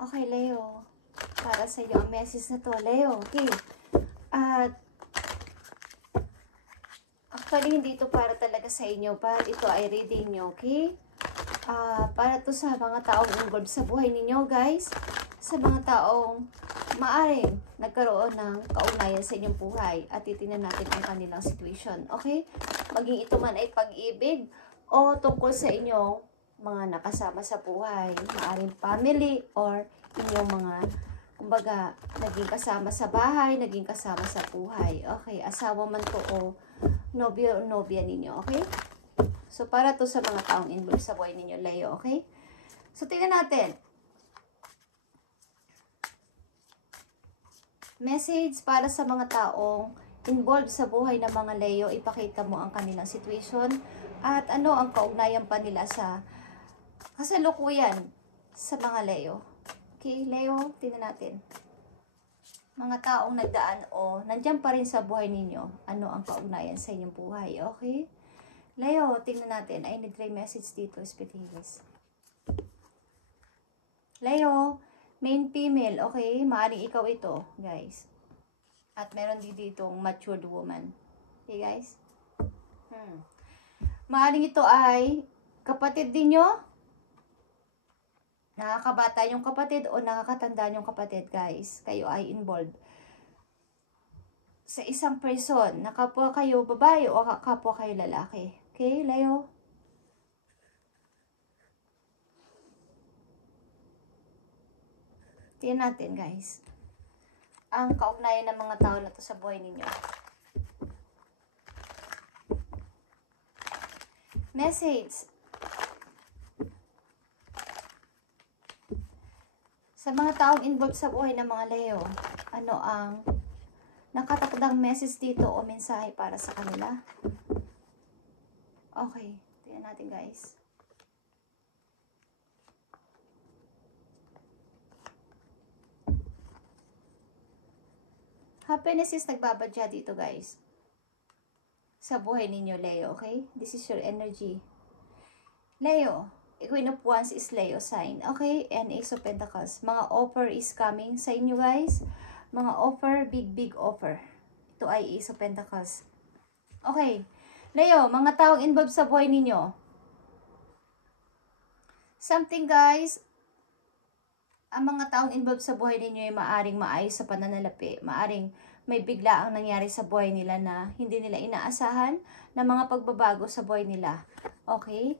Okay, Leo. Para sa iyo ang message na to, Leo. Okay. At actually, hindi ito para talaga sa inyo. Para ito ay reading nyo, okay? Para to sa mga taong involved sa buhay ninyo, guys. Sa mga taong maaring nagkaroon ng kaugnayan sa inyong buhay. At titingnan natin ang kanilang situation, okay? Maging ito man ay pag-ibig o tungkol sa inyong mga nakasama sa buhay, maaring family or inyong mga, kumbaga, naging kasama sa bahay, naging kasama sa buhay. Okay, asawa man to o nobyo o nobya ninyo, okay? So, para to sa mga taong involved sa buhay ninyo, Leo, okay? So, tingnan natin. Message para sa mga taong involved sa buhay ng mga Leo, ipakita mo ang kanilang situation at ano ang kaugnayan pa nila sa kasalukuyan sa mga Leo. Okay, Leo, tingnan natin. Mga taong nagdaan o nandyan pa rin sa buhay ninyo, ano ang kaugnayan sa inyong buhay, okay? Leo, tingnan natin. I need 3 message dito, Spiritus. Leo, main female, okay? Maaaring ikaw ito, guys. At meron din ditong matured woman. Okay, guys? Maaaring ito ay kapatid din nyo. Nakakabata yung kapatid o nakakatanda yung kapatid, guys. Kayo ay involved sa isang person. Nakapwa kayo babae o kapwa kayo lalaki. Okay, Leo? Tingnan natin, guys. Ang kaugnayan ng mga tao na to sa buhay ninyo. Message. Sa mga taong involved sa buhay ng mga Leo, ano ang nakatakdang message dito o mensahe para sa kanila? Okay, tingnan natin, guys. Happiness is nagbabadya dito, guys. Sa buhay ninyo, Leo, okay? This is your energy. Leo, Queen of Wands is Leo sign. Okay? And Ace of Pentacles. Mga offer is coming sa inyo, guys. Mga offer, big offer. Ito ay Ace of Pentacles. Okay. Leo, mga taong involved sa buhay ninyo. Something, guys. Ang mga taong involved sa buhay ninyo ay maaring maayos sa pananalapi. Maaring may bigla ang nangyari sa buhay nila na hindi nila inaasahan na mga pagbabago sa buhay nila. Okay?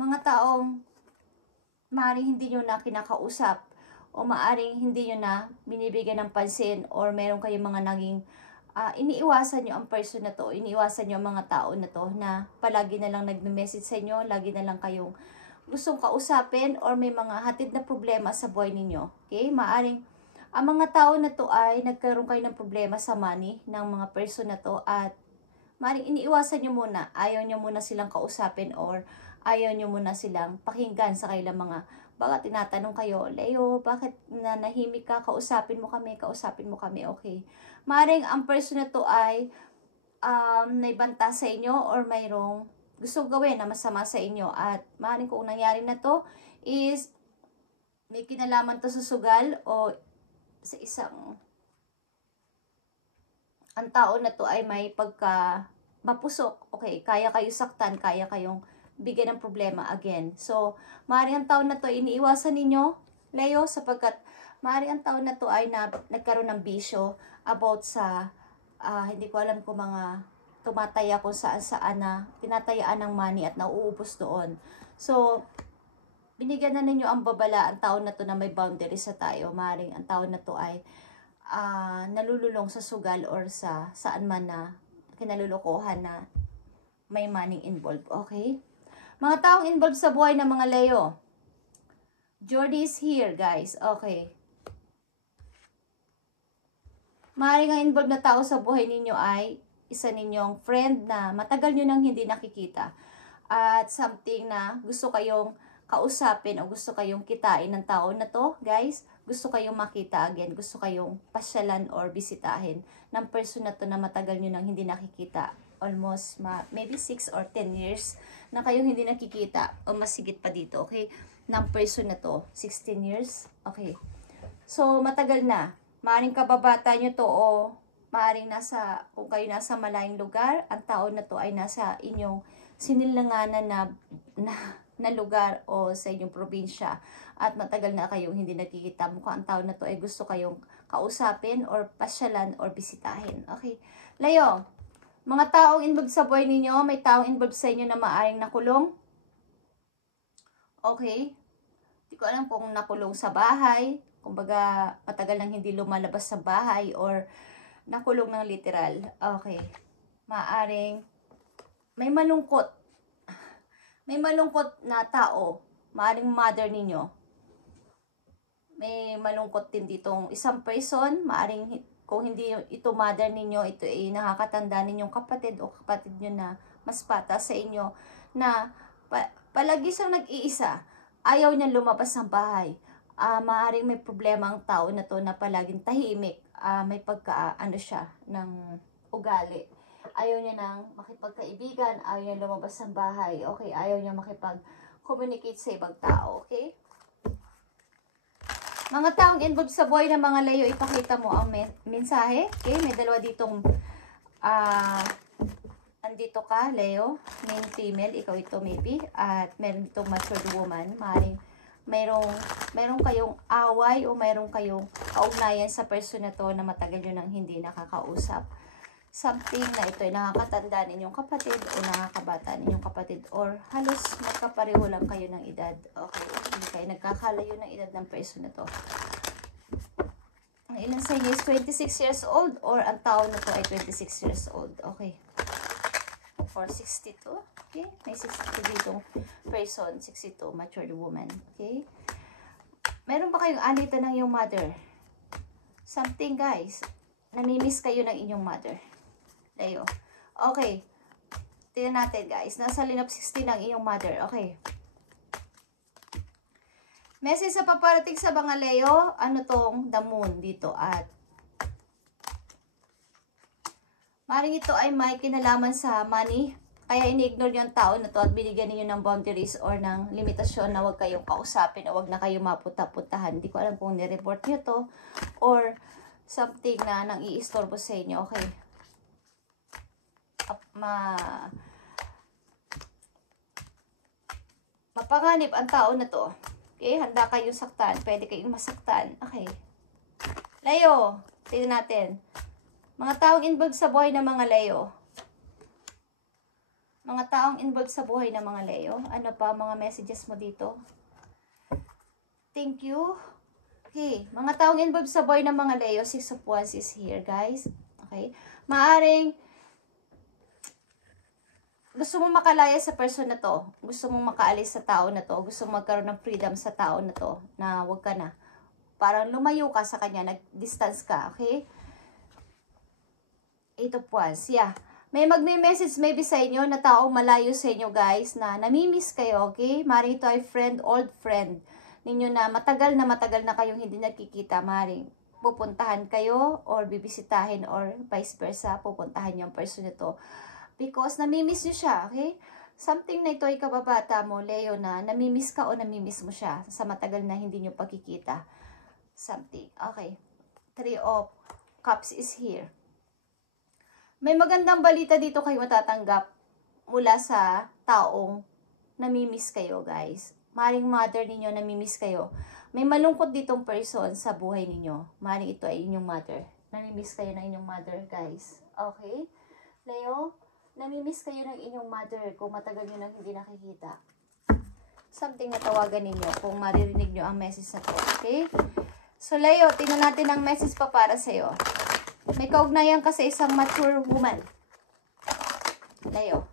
Mga taong maaaring hindi nyo na kinakausap o maaaring hindi nyo na binibigyan ng pansin or meron kayong mga naging iniiwasan nyo ang person na to, iniiwasan nyo ang mga tao na to na palagi na lang nagme-message sa inyo, lagi na lang kayong gustong kausapin or may mga hatid na problema sa buhay ninyo. Okay? Maaaring ang mga tao na to ay nagkaroon kayo ng problema sa money ng mga person na to at maaaring iniiwasan nyo muna, ayaw nyo muna silang kausapin or ayaw nyo muna silang pakinggan sa kailang mga, baka tinatanong kayo, Leo, bakit nanahimik ka? Kausapin mo kami, okay. Maaaring ang person na to ay naibanta sa inyo or mayroong gusto gawin na masama sa inyo at maaaring kung nangyari na to is may kinalaman to sa sugal o sa isang ang tao na to ay may pagka mapusok, okay, kaya kayo saktan, kaya kayong bigyan ng problema again. So, maaaring ang taon na to iniiwasan ninyo, Leo, sapagkat maaaring ang taon na to ay nagkaroon ng bisyo about sa, hindi ko alam kung mga tumataya kung saan na tinatayaan ng money at nauubos doon. So, binigyan na ninyo ang babala ang taon na to na may boundaries sa tayo. Maaaring ang taon na to ay nalululong sa sugal or sa saan man na kinalulukuhan na may money involved. Okay? Mga taong involved sa buhay ng mga Leo. Jordy is here, guys. Okay. Maaaring ang involved na tao sa buhay ninyo ay isa ninyong friend na matagal nyo nang hindi nakikita. At something na gusto kayong kausapin o gusto kayong kitain ng tao na to, guys. Gusto kayong makita again. Gusto kayong pasyalan or bisitahin ng person na to na matagal nyo nang hindi nakikita. Almost maybe 6 or 10 years na kayong hindi nakikita o mas higit pa dito, okay? ng person na to. 16 years. Okay. So, matagal na. Maaring kababata nyo to o maaring kung kayo nasa malayong lugar, ang tao na to ay nasa inyong sinilanganan na lugar o sa inyong probinsya. At matagal na kayong hindi nakikita. Mukhang ang tao na to ay gusto kayong kausapin or pasyalan or bisitahin. Okay. Leo, mga taong involved sa buhay ninyo, may taong involved sa inyo na maaring nakulong. Okay. Hindi ko alam kung nakulong sa bahay, kumbaga matagal nang hindi lumalabas sa bahay or nakulong ng literal. Okay. Maaring may malungkot na tao, maaring mother ninyo. May malungkot din ditong isang person, maaring kung hindi ito mother ninyo, ito ay nakakatanda ninyong kapatid o kapatid nyo na mas bata sa inyo na palagi siyang nag-iisa. Ayaw niya lumabas ng bahay. Maaring may problema ang tao na to na palaging tahimik. May siya ng ugali. Ayaw niya nang makipagkaibigan, ayaw niya lumabas ng bahay. Okay, ayaw niya makipag-communicate sa ibang tao. Okay? Mga taong involved sa buhay ng mga Leo, ipakita mo ang mensahe. Okay, may dalawa ditong andito ka, Leo, male, female, ikaw ito maybe, at meron ditong matured woman, maaaring merong kayong away o merong kayong kaugnayan sa person na to na matagal nyo nang hindi nakakausap. Something na ito ay nakakatanda ninyong kapatid o nakakabata ninyong kapatid or halos magkapareho lang kayo ng edad. Okay, hindi kayo nagkakalayo ng edad ng person na to. Ang ilan sa inyo is 26 years old or ang tao na to ay 26 years old. Okay. Or 62. Okay, may 62 ditong person, 62, matured woman. Okay. Meron ba kayong alitan ng iyong mother? Something, guys. Namimiss kayo ng inyong mother. Leo. Okay. Tingnan natin, guys. Nasa line of 16 ang iyong mother. Okay. Message sa paparating sa mga Leo. Ano tong the moon dito? At maring ito ay may kinalaman sa money. Kaya ini-ignore yung tao na to at binigyan niyo ng boundaries or ng limitasyon na huwag kayong kausapin o huwag na kayong mapunta-puntahan. Hindi ko alam kung ni-report niyo to or something na nang i-istorbo sa inyo. Okay. Mapanganib ang tao na to. Okay, handa kayong saktan. Pwede kayong masaktan. Okay. Leo, tingnan natin. Mga taong involved sa buhay ng mga Leo. Mga taong involved sa buhay ng mga Leo. Ano pa mga messages mo dito? Thank you. Okay. Mga taong involved sa buhay ng mga Leo. 6 of Wands is here, guys. Okay. Maaring gusto mong makalaya sa person na to. Gusto mong makaalis sa tao na to. Gusto mong magkaroon ng freedom sa tao na to. Na wag ka na. Parang lumayo ka sa kanya. Nag-distance ka. Okay? 8 of Wands. Yeah. May magme-message maybe sa inyo na taong malayo sa inyo, guys. Na namimiss kayo. Okay? Maring ito ay friend, old friend ninyo na matagal na kayong hindi nagkikita. Maring pupuntahan kayo or bibisitahin or vice versa. Pupuntahan yung person na to. Because namimiss nyo siya, okay? Something na ito ay kababata mo, Leo, na namimiss ka o namimiss mo siya sa matagal na hindi nyo pagkikita. Something. Okay. 3 of Cups is here. May magandang balita dito kayo matatanggap mula sa taong namimiss kayo, guys. Maring mother ninyo, namimiss kayo. May malungkot ditong person sa buhay ninyo. Maring ito ay inyong mother. Namimiss kayo ng inyong mother, guys. Okay? Leo, namimiss kayo ng inyong mother kung matagal nyo nang hindi nakikita. Something na tawagan ninyo kung maririnig nyo ang message na to. Okay? So, Leo, tingnan natin ang message pa para sa'yo. May kaugnayan ka sa isang mature woman. Leo.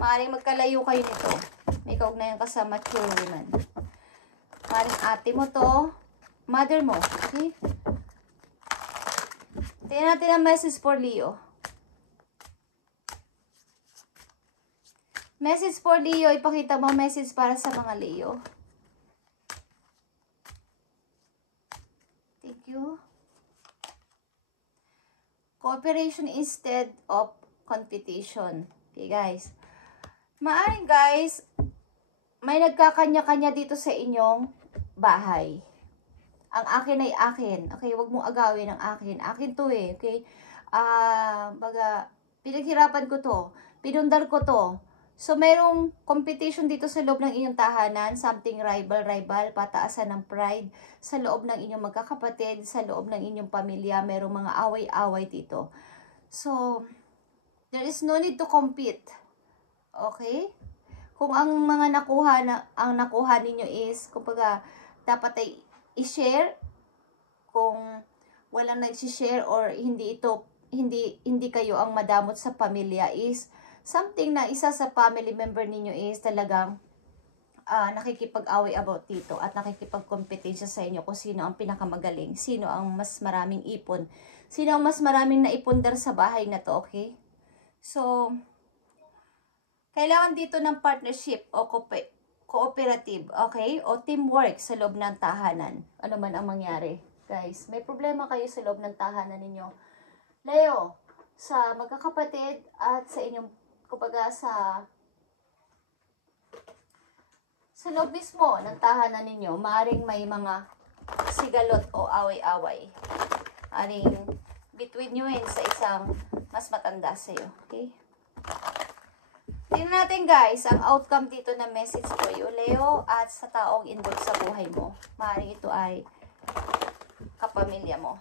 Maaaring magkalayo kayo nito. May kaugnayan ka sa mature woman. Maaaring ate mo to. Mother mo. Okay? Tingnan natin ang message for Leo. Message for Leo. Ipakita mo message para sa mga Leo. Thank you. Cooperation instead of competition. Okay, guys. Maaring guys, may nagkakanya-kanya dito sa inyong bahay. Ang akin ay akin. Okay, wag mong agawin ang akin. Akin to eh, okay? Baga, pinaghirapan ko to. Pinundar ko to. So, mayroong competition dito sa loob ng inyong tahanan. Something rival, pataasan ng pride. Sa loob ng inyong magkakapatid, sa loob ng inyong pamilya, mayroong mga away-away dito. So, there is no need to compete. Okay? Kung ang mga nakuha ninyo is, kumbaga, dapat ay i-share. Kung walang nag-share or hindi kayo ang madamot sa pamilya is something na isa sa family member ninyo is talagang nakikipag-away about dito at nakikipag-competition sa inyo kung sino ang pinakamagaling, sino ang mas maraming ipon, sino ang mas maraming naipundar sa bahay na to, okay? So, kailangan dito ng partnership o cooperative, okay? O teamwork sa loob ng tahanan. Ano man ang mangyari. Guys, may problema kayo sa loob ng tahanan ninyo. Leo, sa magkakapatid at sa inyong, kumbaga sa loob mismo ng tahanan ninyo, maaaring may mga sigalot o away-away. Maaaring between you and sa isang mas matanda sa'yo, okay? Tingnan natin guys, ang outcome dito na message for you, Leo, at sa taong involved sa buhay mo. Maaaring ito ay kapamilya mo.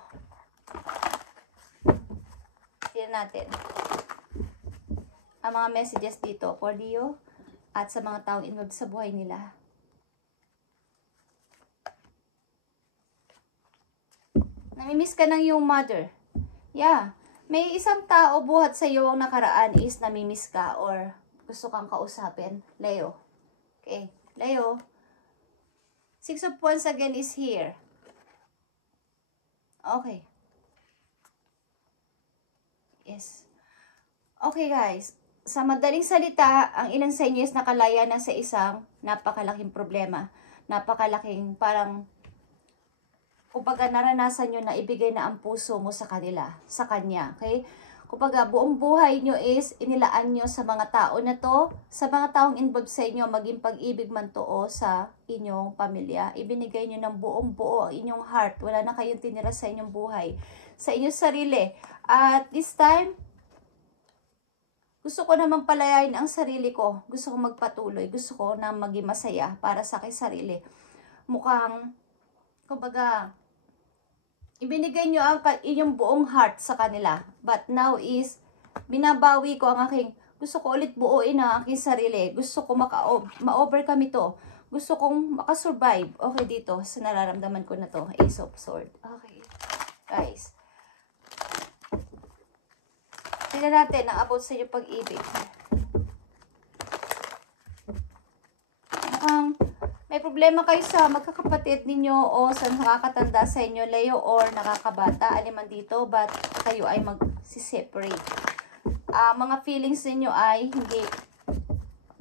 Tingnan natin ang mga messages dito for Leo at sa mga taong involved sa buhay nila. Namimiss ka ng iyong mother. Yeah. May isang tao buhat sa iyo ang nakaraan is namimiss ka or gusto kang kausapin. Leo. Okay. Leo. 6 of Wands again is here. Okay. Yes. Okay guys. Sa madaling salita, ang ilan sa inyo is nakalaya na sa isang napakalaking problema. Napakalaking parang kumbaga naranasan nyo na ibigay na ang puso mo sa kanila, sa kanya. Okay? Kumbaga, buong buhay nyo is inilaan nyo sa mga tao na to, sa mga taong involved sa inyo, maging pag-ibig man to o sa inyong pamilya. Ibinigay nyo ng buong buo ang inyong heart. Wala na kayong tinira sa inyong buhay, sa inyong sarili. At this time, gusto ko namang palayain ang sarili ko. Gusto ko magpatuloy. Gusto ko na maging masaya para sa aking sarili. Mukhang, kumbaga, ibinigay nyo ang inyong buong heart sa kanila. But now is, binabawi ko ang aking, gusto ko ulit buuin ang aking sarili. Gusto ko ma-overcome ito. Gusto kong makasurvive. Okay, dito, sa nararamdaman ko na to. Ace of Swords. Okay. Guys. Tingnan natin ang about sa inyong pag-ibig. May problema kayo sa magkakapatid ninyo o sa nakakatanda sa inyo, Leo, or nakakabata, aliman dito, but kayo ay mag-separate. Mga feelings ninyo ay hindi,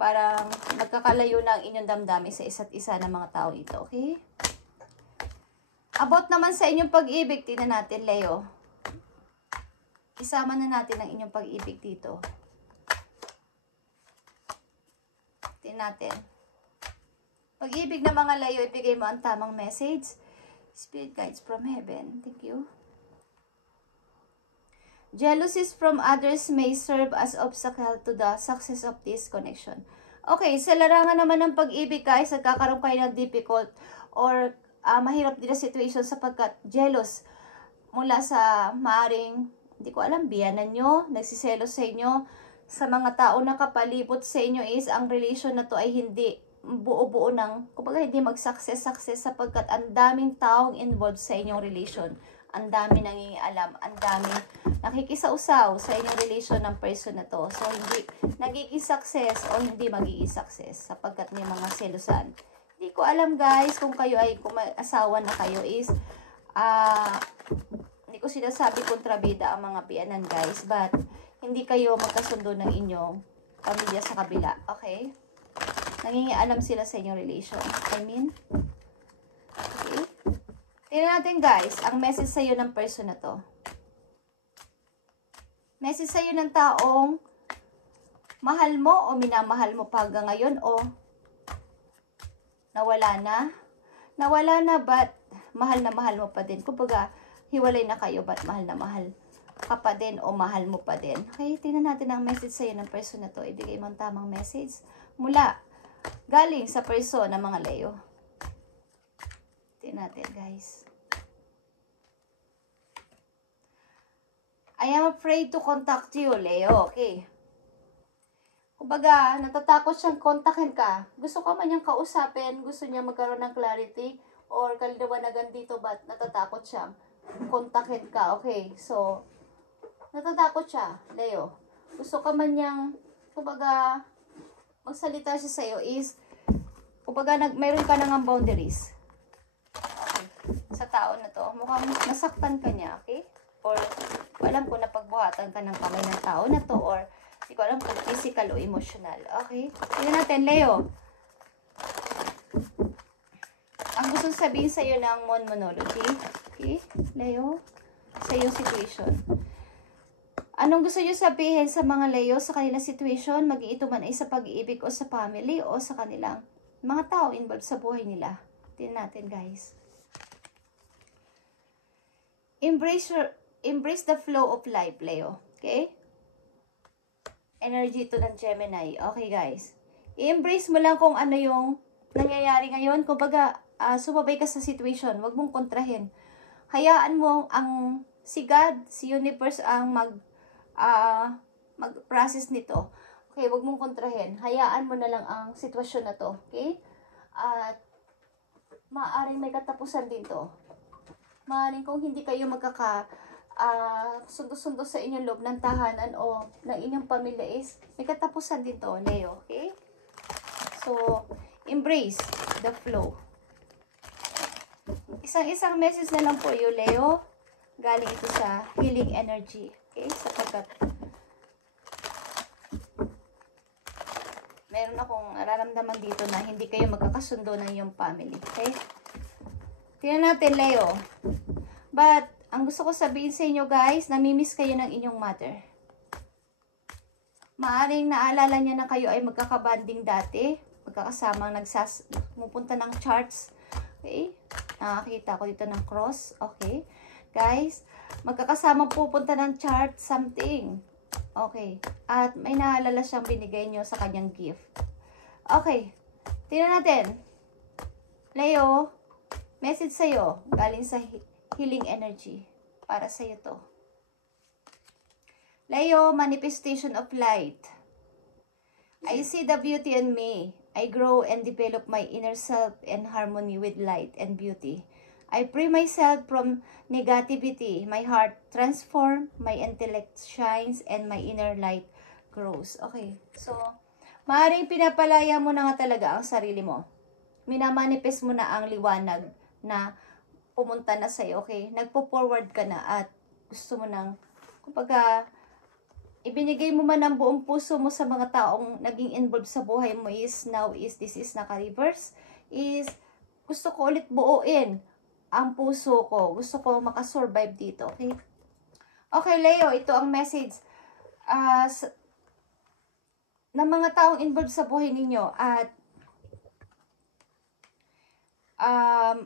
parang magkakalayo na ang inyong damdamin sa isa't isa ng mga tao ito, okay? About naman sa inyong pag-ibig, tingnan natin, Leo. Isama na natin ang inyong pag-ibig dito. Tingnan natin. Pag-ibig na mga Leo, ibigay mo ang tamang message. Spirit guides from heaven. Thank you. Jealousies from others may serve as obstacle to the success of this connection. Okay, sa larangan naman ng pag-ibig guys, nagkakaroon kayo ng difficult or mahirap din na situation sapagkat jealous mula sa maaring, hindi ko alam, biyanan nyo, nagsiselos sa inyo, sa mga tao na kapalibot sa inyo is ang relation na to ay hindi buo-buo ng, kumbaga hindi mag-success sapagkat ang daming taong involved sa inyong relation. Ang dami nangingialam, ang dami nakikisausaw sa inyong relation ng person na to. So, hindi nagiging success o hindi magiging success sapagkat may mga selusan. Hindi ko alam guys kung kayo ay, kung may asawa na kayo is, hindi ko sinasabi kontrabida ang mga biyanan guys, but hindi kayo magkasundo ng inyong pamilya sa kabila. Okay? Nangingialam sila sa inyong relation. Okay? Tingnan natin guys, ang message sa'yo ng person na to. Message sa'yo ng taong Mahal mo o minamahal mo pa hanggang ngayon o nawala na? Nawala na, but mahal na mahal mo pa din. Kumbaga, hiwalay na kayo, but mahal na mahal ka pa din o mahal mo pa din. Okay, tingnan natin ang message sa'yo ng person na to. Ibigay mo ang tamang message mula galing sa person ng mga Leo. Tingnan natin, guys. I am afraid to contact you, Leo. Okay. Kumbaga, natatakot siyang kontakin ka. Gusto ka man niyang kausapin, gusto niya magkaroon ng clarity or kalinawagan dito, but natatakot siyang kontakin ka. Okay, so, natatakot siya, Leo. Gusto ka man niyang, kumbaga, magsalita siya sa'yo is, kumbaga, mayroon ka nang boundaries. Okay, sa tao na to. Mukhang nasaktan ka niya, okay? Or, alam ko na pagbuhatan ka ng kamay ng tao na to, or, hindi ko alam kung physical o emotional. Okay? Tingnan natin, Leo. Ang gusto sabihin sa'yo ng Monology. Okay? Leo, sa iyong situation. Anong gusto nyo sabihin sa mga Leo sa kanilang situation? Mag-iito man ay sa pag-iibig o sa family o sa kanilang mga tao involved sa buhay nila. Tingnan natin, guys. Embrace the flow of life, Leo. Okay? Energy to ng Gemini. Okay, guys. I-embrace mo lang kung ano yung nangyayari ngayon. Kumbaga, sumabay ka sa situation. Huwag mong kontrahin. Hayaan mo ang si God, si Universe ang mag-process nito. Okay, huwag mong kontrahin. Hayaan mo na lang ang sitwasyon na to. Okay? At maaaring may katapusan din to. Maaaring kung hindi kayo sundo-sundo sa inyong loob ng tahanan o ng inyong pamilya is may katapusan din to, Leo. Okay? So, embrace the flow. Isang message na lang po yung Leo. Galing ito sa healing energy. Okay? Sapagkat meron akong nararamdaman dito na hindi kayo magkakasundo ng iyong family. Okay? Tingnan natin, Leo. But, ang gusto ko sabihin sa inyo, guys, namimiss kayo ng inyong mother. Maaring naalala niya na kayo ay magkakabanding dati. Magkakasamang pupunta ng charts. Okay? Nakakita ko dito ng cross. Okay? Guys, magkakasamang pupunta ng chart something. Okay. At may naalala siyang binigay niyo sa kanyang gift. Okay. Tingnan natin. Leo, message sa'yo. Galing sa healing energy. Para sa'yo to. Leo, manifestation of light. I see the beauty in me. I grow and develop my inner self in harmony with light and beauty. I free myself from negativity. My heart transforms, my intellect shines, and my inner light grows. Okay. So, maaaring pinapalaya mo na nga talaga ang sarili mo. Minamanifest mo na ang liwanag na pumunta na sa'yo. Okay. Nagpo-forward ka na at gusto mo nang, kumbaga, ibinigay mo man ang buong puso mo sa mga taong naging involved sa buhay mo is this is naka-reverse, is gusto ko ulit buuin ang puso ko. Gusto ko makasurvive dito, okay? Okay, Leo, ito ang message ng mga taong involved sa buhay ninyo at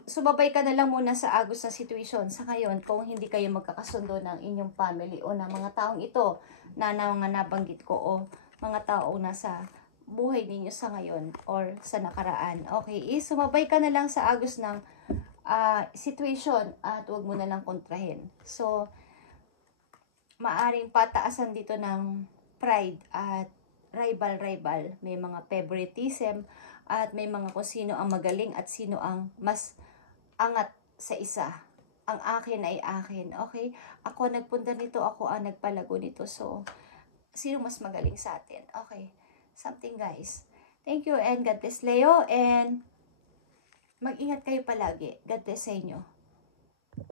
sumabay ka na lang muna sa agos na situation sa ngayon kung hindi kayo magkakasundo ng inyong family o ng mga taong ito na mga nabanggit ko o mga taong nasa buhay ninyo sa ngayon or sa nakaraan. Okay, sumabay ka na lang sa agos ng situation at huwag mo na lang kontrahin. So, maaring pataasan dito ng pride at rival. May mga favoritism at may mga kung sino ang magaling at sino ang mas angat sa isa. Ang akin ay akin. Okay? Ako nagpunta nito, ako ang nagpalago nito. So, sino mas magaling sa atin? Okay. Something, guys. Thank you and God bless, Leo. And mag-ingat kayo palagi. God bless sa inyo.